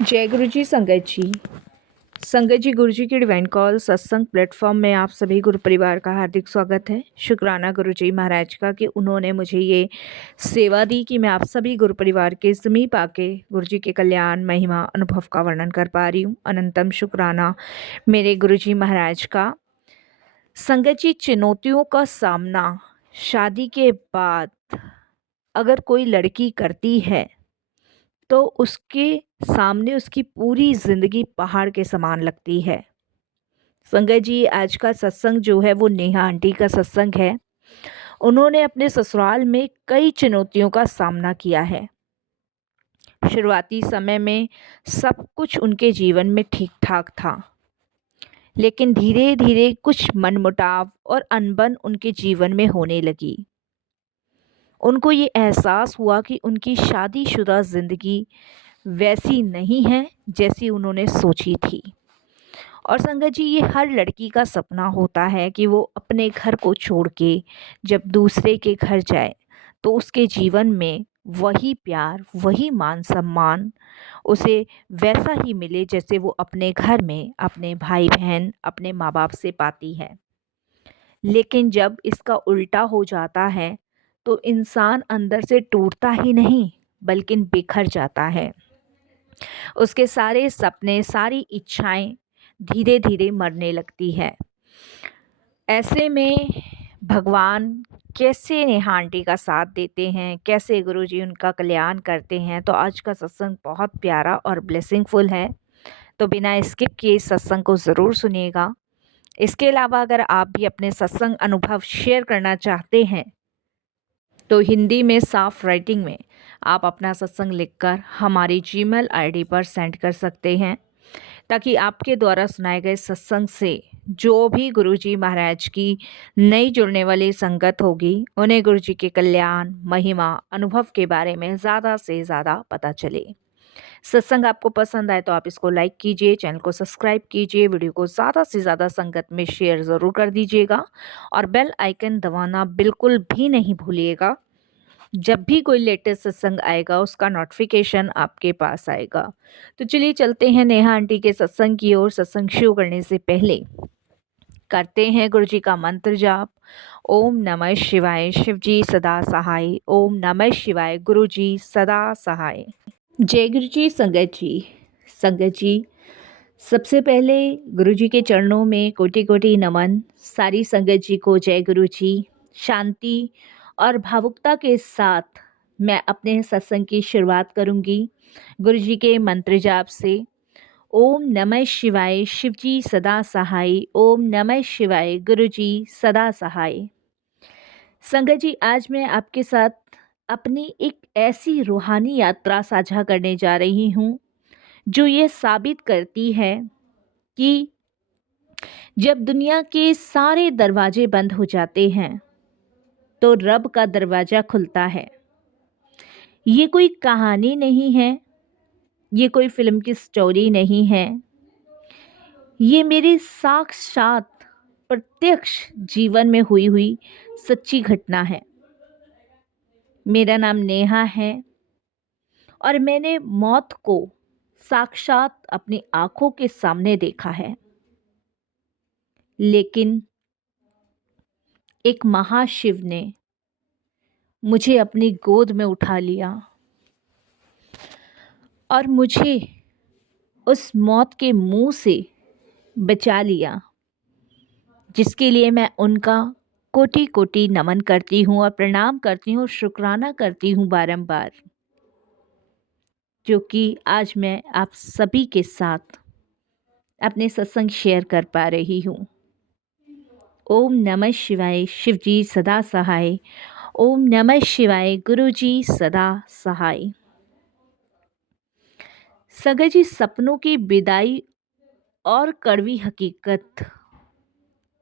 जय गुरु जी संगत जी। संगत जी, गुरु जी की डिवाइन कॉल सत्संग प्लेटफॉर्म में आप सभी गुरु परिवार का हार्दिक स्वागत है। शुक्राना गुरु जी महाराज का कि उन्होंने मुझे ये सेवा दी कि मैं आप सभी गुरु परिवार के समीप आके गुरु जी के कल्याण महिमा अनुभव का वर्णन कर पा रही हूँ। अनंतम शुक्राना मेरे गुरु जी महाराज का। संगत जी, चुनौतियों का सामना शादी के बाद अगर कोई लड़की करती है तो उसके सामने उसकी पूरी जिंदगी पहाड़ के समान लगती है। संगत जी, आज का सत्संग जो है वो नेहा आंटी का सत्संग है। उन्होंने अपने ससुराल में कई चुनौतियों का सामना किया है। शुरुआती समय में सब कुछ उनके जीवन में ठीक ठाक था, लेकिन धीरे धीरे कुछ मनमुटाव और अनबन उनके जीवन में होने लगी। उनको ये एहसास हुआ कि उनकी शादीशुदा जिंदगी वैसी नहीं है जैसी उन्होंने सोची थी। और संगत जी, ये हर लड़की का सपना होता है कि वो अपने घर को छोड़ के जब दूसरे के घर जाए तो उसके जीवन में वही प्यार, वही मान सम्मान उसे वैसा ही मिले जैसे वो अपने घर में अपने भाई बहन, अपने माँ बाप से पाती है। लेकिन जब इसका उल्टा हो जाता है तो इंसान अंदर से टूटता ही नहीं बल्कि बिखर जाता है। उसके सारे सपने, सारी इच्छाएं धीरे धीरे मरने लगती है। ऐसे में भगवान कैसे नेहा आंटी का साथ देते हैं, कैसे गुरुजी उनका कल्याण करते हैं। तो आज का सत्संग बहुत प्यारा और ब्लेसिंगफुल है, तो बिना स्किप किए इस सत्संग को ज़रूर सुनिएगा। इसके अलावा अगर आप भी अपने सत्संग अनुभव शेयर करना चाहते हैं तो हिंदी में साफ राइटिंग में आप अपना सत्संग लिखकर हमारी जीमेल आईडी पर सेंड कर सकते हैं, ताकि आपके द्वारा सुनाए गए सत्संग से जो भी गुरुजी महाराज की नई जुड़ने वाली संगत होगी उन्हें गुरुजी के कल्याण, महिमा, अनुभव के बारे में ज़्यादा से ज़्यादा पता चले। सत्संग आपको पसंद आए तो आप इसको लाइक कीजिए, चैनल को सब्सक्राइब कीजिए, वीडियो को ज़्यादा से ज़्यादा संगत में शेयर ज़रूर कर दीजिएगा और बेल आइकन दबाना बिल्कुल भी नहीं भूलिएगा। जब भी कोई लेटेस्ट सत्संग आएगा उसका नोटिफिकेशन आपके पास आएगा। तो चलिए चलते हैं नेहा आंटी के सत्संग की ओर। सत्संग शुरू करने से पहले करते हैं गुरु जी का मंत्र जाप। ओम नमः शिवाय, शिव जी सदा सहाय। ओम नमः शिवाय, गुरु जी सदा सहाय। जय गुरु जी संगत जी। संगत जी, सबसे पहले गुरु जी के चरणों में कोटि कोटि नमन। सारी संगत जी को जय गुरु जी। शांति और भावुकता के साथ मैं अपने सत्संग की शुरुआत करूंगी गुरु जी के मंत्र जाप से। ओम नमः शिवाय, शिव जी सदा सहाय। ओम नमः शिवाय, गुरु जी सदा सहाय। संगत जी, आज मैं आपके साथ अपनी एक ऐसी रूहानी यात्रा साझा करने जा रही हूँ जो ये साबित करती है कि जब दुनिया के सारे दरवाजे बंद हो जाते हैं तो रब का दरवाज़ा खुलता है। ये कोई कहानी नहीं है, ये कोई फिल्म की स्टोरी नहीं है, ये मेरी साक्षात प्रत्यक्ष जीवन में हुई सच्ची घटना है। मेरा नाम नेहा है और मैंने मौत को साक्षात अपनी आंखों के सामने देखा है। लेकिन एक महाशिव ने मुझे अपनी गोद में उठा लिया और मुझे उस मौत के मुंह से बचा लिया, जिसके लिए मैं उनका कोटि कोटि नमन करती हूँ और प्रणाम करती हूँ, शुक्राना करती हूँ बारंबार, जो कि आज मैं आप सभी के साथ अपने सत्संग शेयर कर पा रही हूँ। ओम नमः शिवाय, शिव जी सदा सहाय। ओम नमः शिवाय, गुरु जी सदा सहाय। संगत जी, सपनों की विदाई और कड़वी हकीकत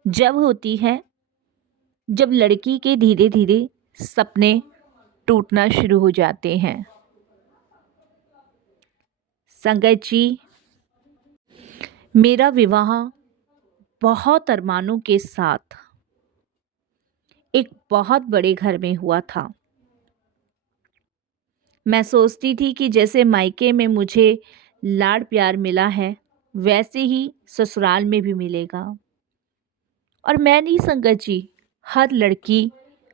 जब होती है जब लड़की के धीरे धीरे सपने टूटना शुरू हो जाते हैं। संगत जी, मेरा विवाह बहुत अरमानों के साथ एक बहुत बड़े घर में हुआ था। मैं सोचती थी कि जैसे मायके में मुझे लाड़ प्यार मिला है वैसे ही ससुराल में भी मिलेगा। और मैं नहीं संगत जी, हर लड़की,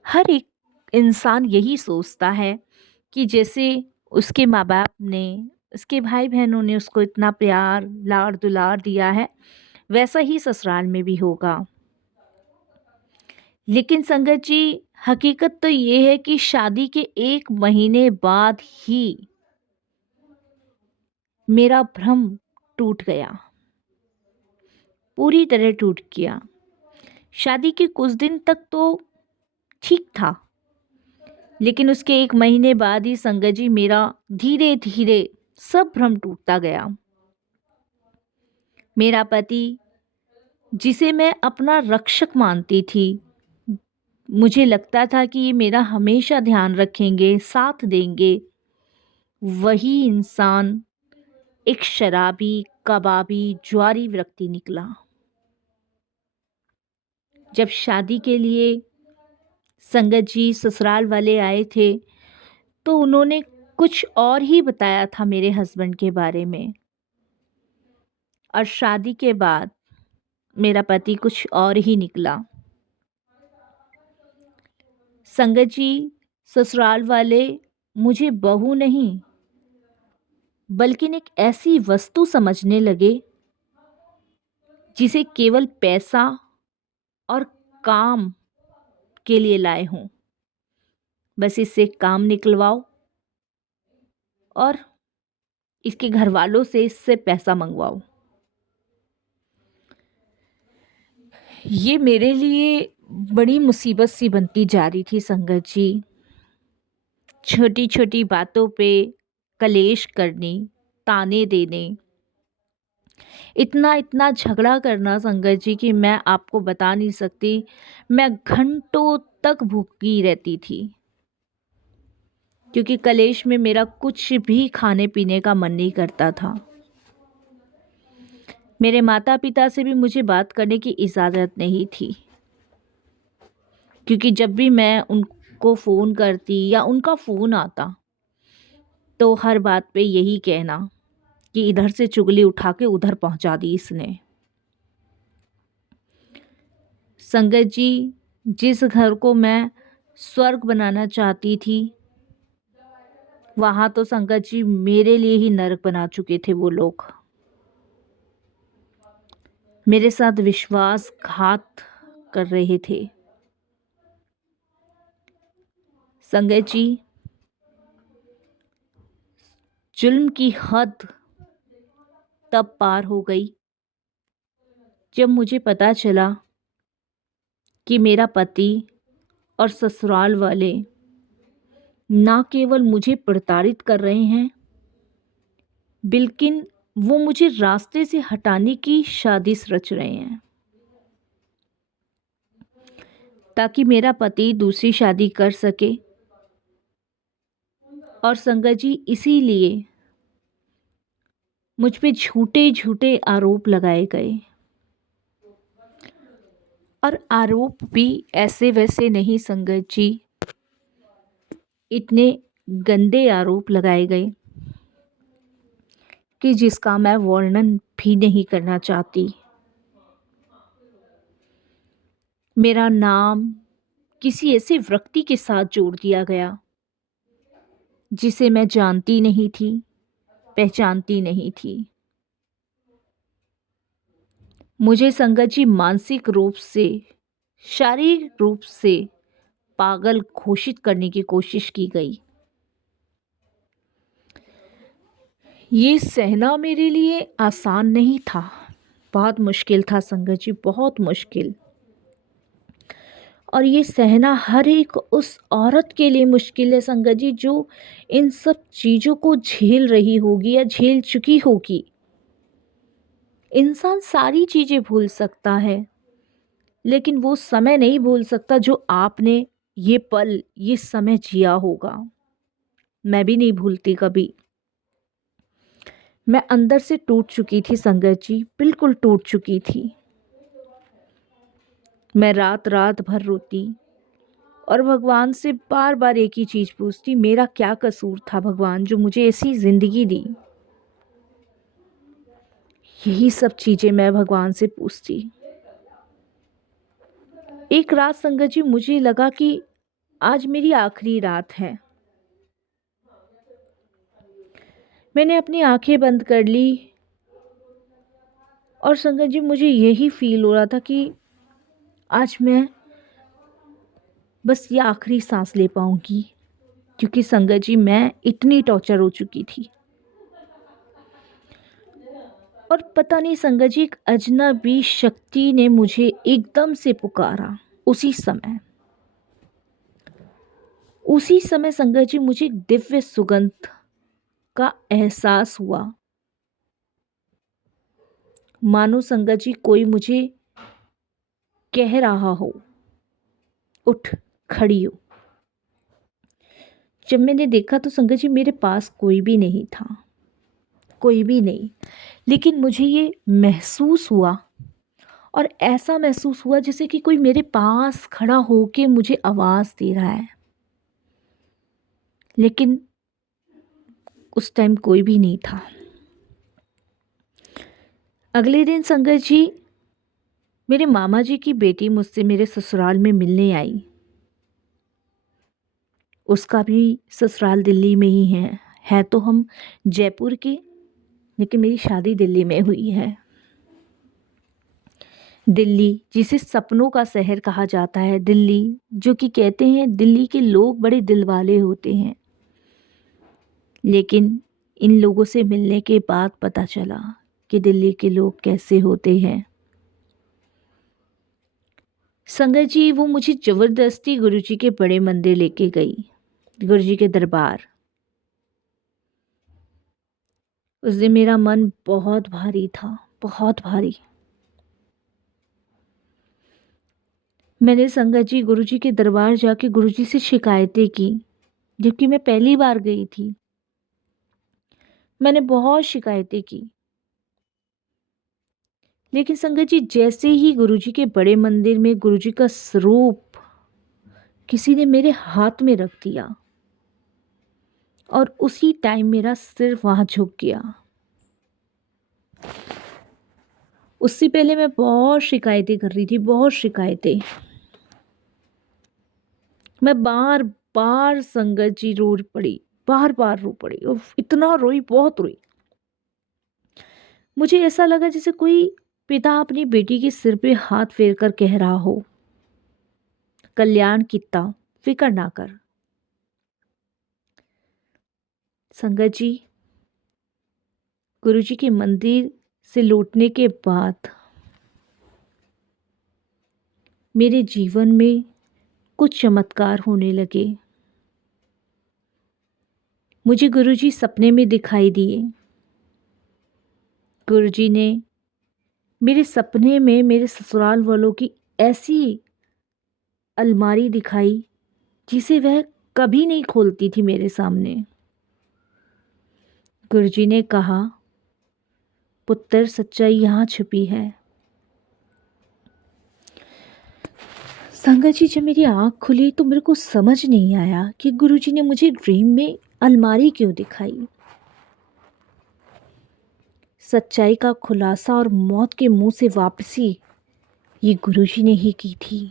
हर एक इंसान यही सोचता है कि जैसे उसके माँ बाप ने, उसके भाई बहनों ने उसको इतना प्यार लाड़ दुलार दिया है, वैसा ही ससुराल में भी होगा। लेकिन संगत जी, हकीकत तो ये है कि शादी के 1 महीने बाद ही मेरा भ्रम टूट गया, पूरी तरह टूट गया। शादी के कुछ दिन तक तो ठीक था, लेकिन उसके 1 महीने बाद ही संगत जी मेरा धीरे धीरे सब भ्रम टूटता गया। मेरा पति, जिसे मैं अपना रक्षक मानती थी, मुझे लगता था कि ये मेरा हमेशा ध्यान रखेंगे, साथ देंगे, वही इंसान एक शराबी, कबाबी, जुआरी व्यक्ति निकला। जब शादी के लिए संगत जी ससुराल वाले आए थे, तो उन्होंने कुछ और ही बताया था मेरे हस्बैंड के बारे में, और शादी के बाद मेरा पति कुछ और ही निकला। संगत जी, ससुराल वाले मुझे बहू नहीं बल्कि एक ऐसी वस्तु समझने लगे जिसे केवल पैसा और काम के लिए लाए हों। बस इससे काम निकलवाओ और इसके घर वालों से इससे पैसा मंगवाओ। ये मेरे लिए बड़ी मुसीबत सी बनती जा रही थी संगत जी। छोटी छोटी बातों पे कलेश करनी, ताने देने, इतना इतना झगड़ा करना संगत जी कि मैं आपको बता नहीं सकती। मैं घंटों तक भूखी रहती थी, क्योंकि कलेश में मेरा कुछ भी खाने पीने का मन नहीं करता था। मेरे माता पिता से भी मुझे बात करने की इजाज़त नहीं थी, क्योंकि जब भी मैं उनको फ़ोन करती या उनका फ़ोन आता, तो हर बात पे यही कहना कि इधर से चुगली उठा के उधर पहुंचा दी इसने। संगत जी, जिस घर को मैं स्वर्ग बनाना चाहती थी, वहाँ तो संगत जी मेरे लिए ही नरक बना चुके थे वो लोग। मेरे साथ विश्वासघात कर रहे थे। संगत जी, जुल्म की हद तब पार हो गई जब मुझे पता चला कि मेरा पति और ससुराल वाले ना केवल मुझे प्रताड़ित कर रहे हैं, बल्कि वो मुझे रास्ते से हटाने की साजिश रच रहे हैं, ताकि मेरा पति दूसरी शादी कर सके। और संगत जी, इसीलिए मुझ पे झूठे झूठे आरोप लगाए गए, और आरोप भी ऐसे वैसे नहीं संगत जी, इतने गंदे आरोप लगाए गए कि जिसका मैं वर्णन भी नहीं करना चाहती। मेरा नाम किसी ऐसे व्यक्ति के साथ जोड़ दिया गया जिसे मैं जानती नहीं थी, पहचानती नहीं थी। मुझे संगत जी मानसिक रूप से, शारीरिक रूप से पागल घोषित करने की कोशिश की गई। ये सहना मेरे लिए आसान नहीं था, बहुत मुश्किल था संगत जी, बहुत मुश्किल। और ये सहना हर एक उस औरत के लिए मुश्किल है संगत जी, जो इन सब चीज़ों को झेल रही होगी या झेल चुकी होगी। इंसान सारी चीज़ें भूल सकता है, लेकिन वो समय नहीं भूल सकता जो आपने ये पल, ये समय जिया होगा। मैं भी नहीं भूलती कभी। मैं अंदर से टूट चुकी थी संगत जी, बिल्कुल टूट चुकी थी। मैं रात रात भर रोती और भगवान से बार बार एक ही चीज़ पूछती, मेरा क्या कसूर था भगवान, जो मुझे ऐसी ज़िंदगी दी। यही सब चीज़ें मैं भगवान से पूछती। एक रात संगत जी मुझे लगा कि आज मेरी आखिरी रात है। मैंने अपनी आंखें बंद कर ली और संगत जी मुझे यही फील हो रहा था कि आज मैं बस ये आखिरी सांस ले पाऊंगी, क्योंकि संगत जी मैं इतनी टॉर्चर हो चुकी थी। और पता नहीं संगत जी एक अजनबी शक्ति ने मुझे एकदम से पुकारा। उसी समय संगत जी मुझे एक दिव्य सुगंध का एहसास हुआ। मानो संगत जी कोई मुझे कह रहा हो, उठ खड़ी हो। जब मैंने देखा तो संगत जी मेरे पास कोई भी नहीं था, कोई भी नहीं। लेकिन मुझे ये महसूस हुआ, और ऐसा महसूस हुआ जैसे कि कोई मेरे पास खड़ा होके मुझे आवाज़ दे रहा है। लेकिन उस टाइम कोई भी नहीं था। अगले दिन संगत जी मेरे मामा जी की बेटी मुझसे मेरे ससुराल में मिलने आई। उसका भी ससुराल दिल्ली में ही है तो हम जयपुर के, लेकिन मेरी शादी दिल्ली में हुई है। दिल्ली जिसे सपनों का शहर कहा जाता है, दिल्ली जो कि कहते हैं दिल्ली के लोग बड़े दिल वाले होते हैं। लेकिन इन लोगों से मिलने के बाद पता चला कि दिल्ली के लोग कैसे होते हैं। संगत जी वो मुझे ज़बरदस्ती गुरुजी के बड़े मंदिर लेके गई, गुरुजी के दरबार। उस दिन मेरा मन बहुत भारी था, बहुत भारी। मैंने संगत जी गुरुजी के दरबार जाके गुरुजी से शिकायतें की, जबकि मैं पहली बार गई थी। मैंने बहुत शिकायतें की। लेकिन संगत जी जैसे ही गुरुजी के बड़े मंदिर में गुरुजी का स्वरूप किसी ने मेरे हाथ में रख दिया, और उसी टाइम मेरा सिर वहाँ झुक गया। उससे पहले मैं बहुत शिकायतें कर रही थी, बहुत शिकायतें। मैं बार बार संगत जी रो पड़ी, बार बार रो पड़ी, और इतना रोई, बहुत रोई। मुझे ऐसा लगा जैसे कोई पिता अपनी बेटी के सिर पे हाथ फेर कर कह रहा हो, कल्याण कित्ता, फिक्र ना कर। संगत जी गुरुजी के मंदिर से लौटने के बाद मेरे जीवन में कुछ चमत्कार होने लगे। मुझे गुरुजी सपने में दिखाई दिए। गुरुजी ने मेरे सपने में मेरे ससुराल वालों की ऐसी अलमारी दिखाई जिसे वह कभी नहीं खोलती थी मेरे सामने। गुरुजी ने कहा, पुत्र सच्चाई यहाँ छुपी है। संगत जी जब मेरी आँख खुली तो मेरे को समझ नहीं आया कि गुरुजी ने मुझे ड्रीम में अलमारी क्यों दिखाई। सच्चाई का खुलासा और मौत के मुंह से वापसी ये गुरुजी ने ही की थी।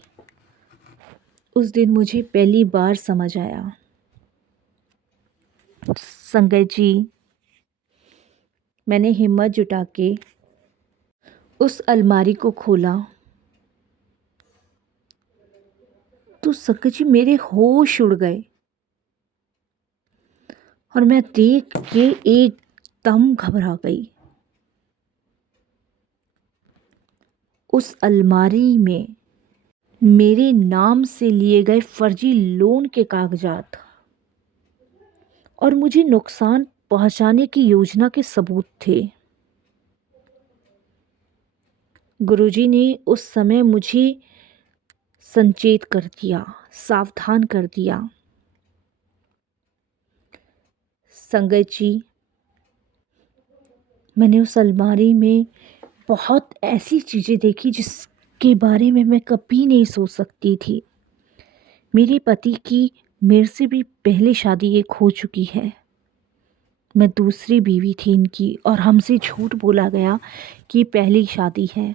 उस दिन मुझे पहली बार समझ आया। संगत जी मैंने हिम्मत जुटा के उस अलमारी को खोला तो संगत जी मेरे होश उड़ गए, और मैं देख के एकदम घबरा गई। उस अलमारी में मेरे नाम से लिए गए फर्जी लोन के कागजात और मुझे नुकसान पहुंचाने की योजना के सबूत थे। गुरुजी ने उस समय मुझे संचेत कर दिया, सावधान कर दिया। संगत जी मैंने उस अलमारी में बहुत ऐसी चीज़ें देखी जिसके बारे में मैं कभी नहीं सोच सकती थी। मेरे पति की मेरे से भी पहले शादी एक हो चुकी है। मैं दूसरी बीवी थी इनकी और हमसे झूठ बोला गया कि पहली शादी है।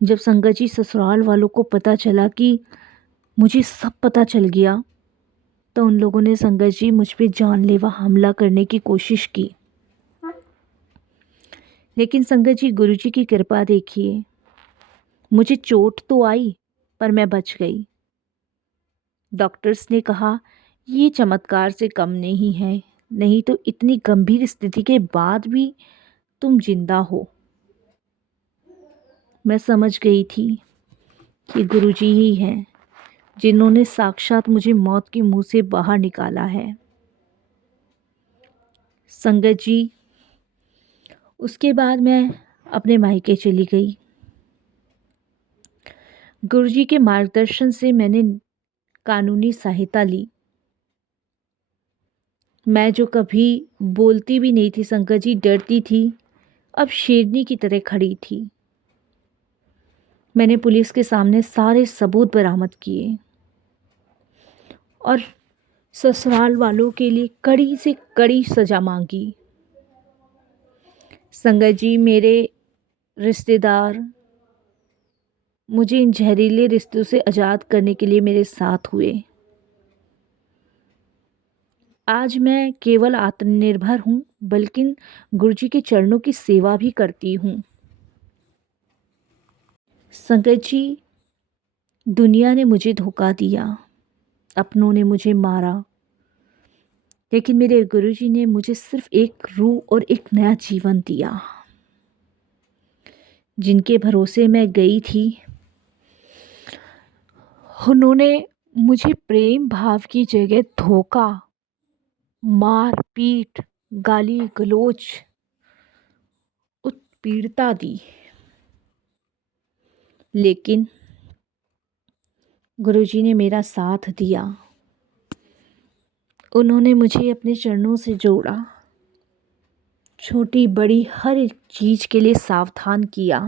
जब संगत जी ससुराल वालों को पता चला कि मुझे सब पता चल गया, तो उन लोगों ने संगत जी मुझ पे जानलेवा हमला करने की कोशिश की। लेकिन संगत जी, गुरुजी की कृपा देखिए, मुझे चोट तो आई पर मैं बच गई। डॉक्टर्स ने कहा ये चमत्कार से कम नहीं है, नहीं तो इतनी गंभीर स्थिति के बाद भी तुम जिंदा हो। मैं समझ गई थी कि गुरुजी ही हैं जिन्होंने साक्षात मुझे मौत के मुंह से बाहर निकाला है। संगत जी, उसके बाद मैं अपने मायके चली गई। गुरुजी के मार्गदर्शन से मैंने कानूनी सहायता ली। मैं जो कभी बोलती भी नहीं थी संगत जी, डरती थी, अब शेरनी की तरह खड़ी थी। मैंने पुलिस के सामने सारे सबूत बरामद किए और ससुराल वालों के लिए कड़ी से कड़ी सज़ा मांगी। संगत जी, मेरे रिश्तेदार मुझे इन जहरीले रिश्तों से आज़ाद करने के लिए मेरे साथ हुए। आज मैं केवल आत्मनिर्भर हूँ, बल्कि गुरुजी के चरणों की सेवा भी करती हूँ। संगत जी, दुनिया ने मुझे धोखा दिया, अपनों ने मुझे मारा, लेकिन मेरे गुरुजी ने मुझे सिर्फ एक रूह और एक नया जीवन दिया। जिनके भरोसे मैं गई थी, उन्होंने मुझे प्रेम भाव की जगह धोखा, मार पीट, गाली गलौज, उत्पीड़ता दी। लेकिन गुरुजी ने मेरा साथ दिया। उन्होंने मुझे अपने चरणों से जोड़ा, छोटी बड़ी हर एक चीज़ के लिए सावधान किया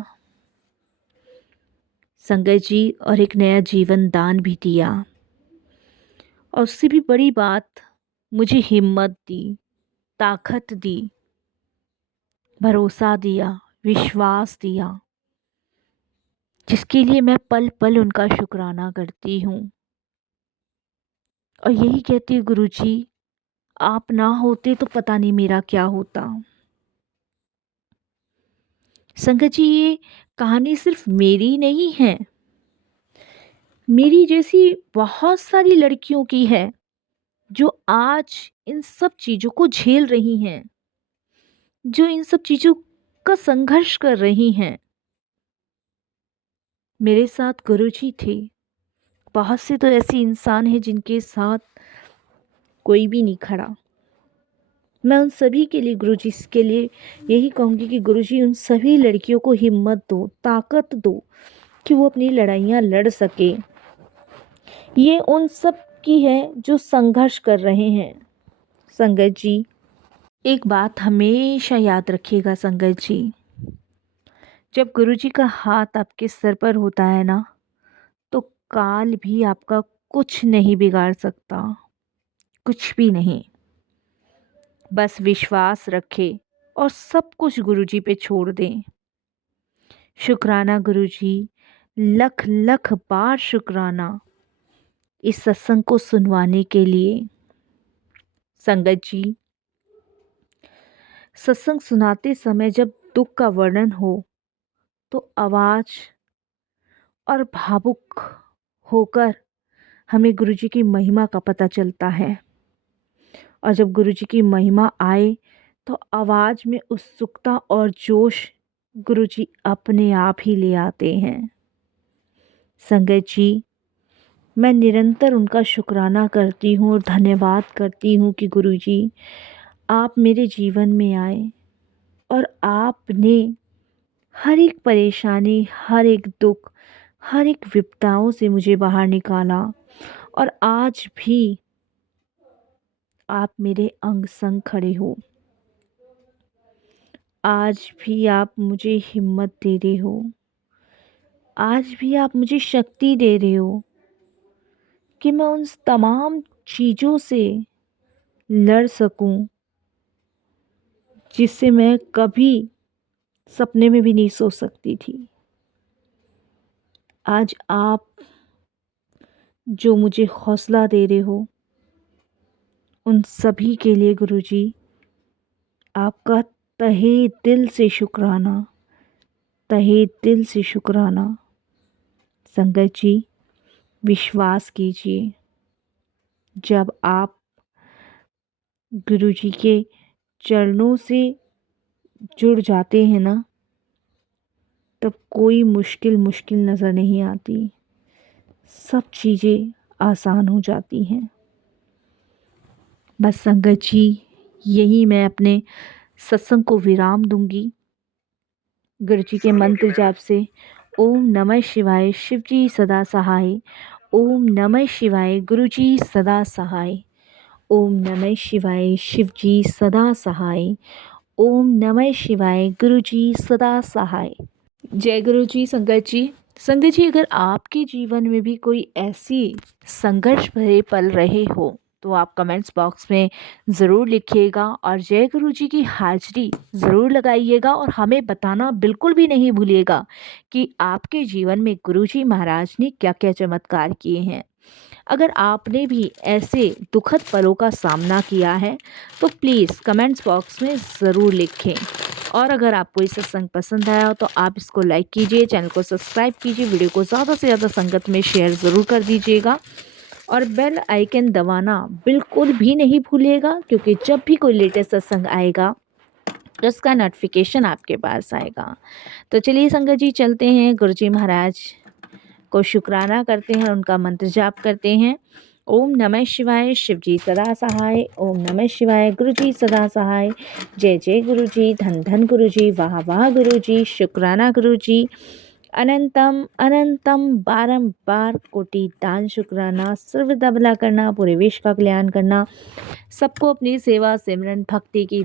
संगत जी, और एक नया जीवन दान भी दिया। और उससे भी बड़ी बात, मुझे हिम्मत दी, ताकत दी, भरोसा दिया, विश्वास दिया, जिसके लिए मैं पल पल उनका शुक्राना करती हूँ। और यही कहती हूँ, गुरुजी आप ना होते तो पता नहीं मेरा क्या होता। संगत जी, ये कहानी सिर्फ मेरी नहीं है, मेरी जैसी बहुत सारी लड़कियों की है जो आज इन सब चीज़ों को झेल रही हैं, जो इन सब चीज़ों का संघर्ष कर रही हैं। मेरे साथ गुरुजी थे। बहुत से तो ऐसे इंसान हैं जिनके साथ कोई भी नहीं खड़ा। मैं उन सभी के लिए, गुरुजी के लिए यही कहूँगी कि गुरुजी उन सभी लड़कियों को हिम्मत दो, ताकत दो कि वो अपनी लड़ाइयाँ लड़ सके। ये उन सब की है जो संघर्ष कर रहे हैं। संगत जी, एक बात हमेशा याद रखिएगा संगत जी, जब गुरुजी का हाथ आपके सर पर होता है ना, तो काल भी आपका कुछ नहीं बिगाड़ सकता, कुछ भी नहीं। बस विश्वास रखें और सब कुछ गुरुजी पे छोड़ दें। शुक्राना गुरुजी, लख लख बार शुक्राना इस सत्संग को सुनवाने के लिए। संगत जी, सत्संग सुनाते समय जब दुख का वर्णन हो तो आवाज़ और भावुक होकर हमें गुरुजी की महिमा का पता चलता है। और जब गुरुजी की महिमा आए तो आवाज़ में उत्सुकता और जोश गुरुजी अपने आप ही ले आते हैं। संगत जी, मैं निरंतर उनका शुक्राना करती हूँ और धन्यवाद करती हूँ कि गुरुजी आप मेरे जीवन में आए और आपने हर एक परेशानी, हर एक दुख, हर एक विपदाओं से मुझे बाहर निकाला। और आज भी आप मेरे अंग संग खड़े हो। आज भी आप मुझे हिम्मत दे रहे हो। आज भी आप मुझे शक्ति दे रहे हो कि मैं उन तमाम चीज़ों से लड़ सकूं, जिससे मैं कभी सपने में भी नहीं सोच सकती थी। आज आप जो मुझे हौसला दे रहे हो, उन सभी के लिए गुरुजी आपका तहे दिल से शुक्राना, तहे दिल से शुक्राना। संगत जी, विश्वास कीजिए, जब आप गुरुजी के चरणों से जुड़ जाते हैं ना, तब कोई मुश्किल नज़र नहीं आती। सब चीज़ें आसान हो जाती हैं। बस संगत जी, यही मैं अपने सत्संग को विराम दूंगी गुरुजी के मंत्र जाप से। ओम नमः शिवाय, शिव जी सदा सहाय। ओम नमः शिवाय, गुरुजी सदा सहाय। ओम नमः शिवाय, शिव जी सदा सहाय। ओम नमः शिवाय, गुरुजी सदा सहाय। जय गुरु जी। संगत जी, अगर आपके जीवन में भी कोई ऐसी संघर्ष भरे पल रहे हो तो आप कमेंट्स बॉक्स में ज़रूर लिखिएगा और जय गुरु जी की हाजिरी ज़रूर लगाइएगा और हमें बताना बिल्कुल भी नहीं भूलिएगा कि आपके जीवन में गुरु जी महाराज ने क्या क्या चमत्कार किए हैं। अगर आपने भी ऐसे दुखद पलों का सामना किया है तो प्लीज़ कमेंट्स बॉक्स में ज़रूर लिखें। और अगर आपको ये सत्संग पसंद आया हो तो आप इसको लाइक कीजिए, चैनल को सब्सक्राइब कीजिए, वीडियो को ज़्यादा से ज़्यादा संगत में शेयर ज़रूर कर दीजिएगा और बेल आइकन दबाना बिल्कुल भी नहीं भूलिएगा, क्योंकि जब भी कोई लेटेस्ट सत्संग आएगा तो उसका नोटिफिकेशन आपके पास आएगा। तो चलिए संगत जी, चलते हैं गुरुजी महाराज को शुक्राना करते हैं और उनका मंत्र जाप करते हैं। ओम नमः शिवाय, शिव जी सदा सहाय। ओम नमः शिवाय, गुरु जी सदा सहाय। जय जय गुरु जी, धन धन गुरु जी, वाह वाह गुरु जी, शुक्राना गुरु जी। अनंतम अनंतम बारंबार कोटि दान शुक्राना। सर्वदा भला करना, पूरे विश्व का कल्याण करना, सबको अपनी सेवा सिमरन भक्ति की